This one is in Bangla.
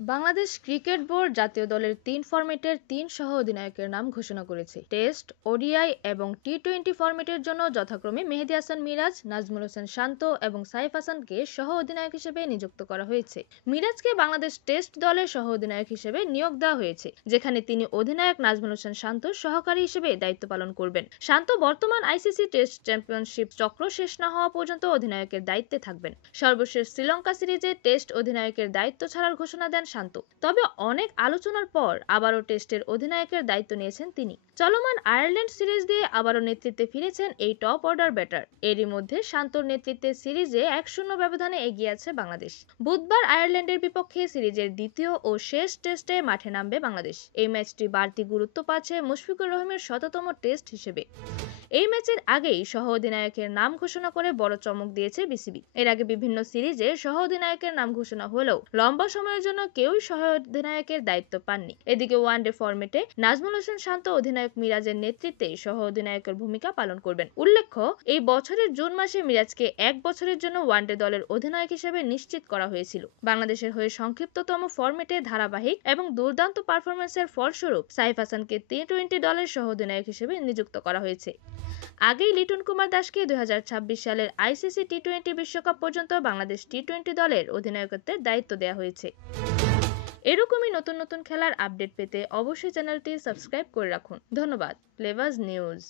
বাংলাদেশ ক্রিকেট বোর্ড জাতীয় দলের ৩ ফরম্যাটের ৩ সহ অধিনায়কের নাম ঘোষণা করেছে। টেস্ট, ওডিআই এবং টি-20 ফরম্যাটের জন্য যথাক্রমে মেহেদী হাসান মিরাজ, নাজমুল হোসেন শান্ত এবং সাইফ হাসানকে সহ অধিনায়ক হিসেবে নিযুক্ত করা হয়েছে। মিরাজকে বাংলাদেশ টেস্ট দলের সহ অধিনায়ক হিসেবে নিয়োগ দেওয়া হয়েছে, যেখানে তিনি অধিনায়ক নাজমুল হোসেন শান্ত সহকারী হিসেবে দায়িত্ব পালন করবেন। শান্ত বর্তমান আইসিসি টেস্ট চ্যাম্পিয়নশিপ চক্র শেষ না হওয়া পর্যন্ত অধিনায়কের দায়িত্বে থাকবেন। সর্বশেষ শ্রীলঙ্কা সিরিজে টেস্ট অধিনায়কের দায়িত্ব ছাড়ার ঘোষণা দেন শান্ত। তবে অনেক আলোচনার পর আবারও টেস্টের অধিনায়কের দায়িত্ব নিয়েছেন তিনি। চলমান আয়ারল্যান্ড সিরিজ দিয়ে আবারও নেতৃত্বে ফিরেছেন এই টপ অর্ডার ব্যাটার। এরই মধ্যে শান্তর নেতৃত্বে সিরিজে 1-0 ব্যবধানে এগিয়ে আছে বাংলাদেশ। বুধবার আয়ারল্যান্ডের বিপক্ষে সিরিজের দ্বিতীয় ও শেষ টেস্টে মাঠে নামবে বাংলাদেশ। এই ম্যাচটি বাড়তি গুরুত্ব পাচ্ছে মুশফিকুর রহিমের শততম টেস্ট হিসেবে। এই ম্যাচের আগেই সহ অধিনায়কের নাম ঘোষণা করে বড় চমক দিয়েছে বিসিবি। এর আগে বিভিন্ন সিরিজে সহ অধিনায়কের নাম ঘোষণা হলেও লম্বা সময়ের জন্য কেউই সহ অধিনায়কের দায়িত্ব পাননি। এদিকে ওয়ানডে ফরম্যাটে নাজমুল হোসেন শান্ত অধিনায়ক মিরাজের নেতৃত্বে সহ অধিনায়কের ভূমিকা পালন করবেন। উল্লেখ্য, এই বছরের জুন মাসে মিরাজকে 1 বছরের জন্য ওয়ানডে দলের অধিনায়ক হিসেবে নিশ্চিত করা হয়েছিল। বাংলাদেশের হয়ে সংক্ষিপ্ততম ফরম্যাটে ধারাবাহিক এবং দুর্দান্ত পারফরম্যান্সের ফলস্বরূপ সাইফ হাসানকে টি-20 দলের সহ অধিনায়ক হিসেবে নিযুক্ত করা হয়েছে। আগেই লিটন কুমার দাসকে 2026 সালের আইসিসি টি-20 বিশ্বকাপ পর্যন্ত বাংলাদেশ টি-20 দলের অধিনায়কত্বের দায়িত্ব দেওয়া হয়েছে। এরকমই নতুন নতুন খেলার আপডেট পেতে অবশ্যই চ্যানেলটি সাবস্ক্রাইব করে রাখুন। ধন্যবাদ। Flavours news.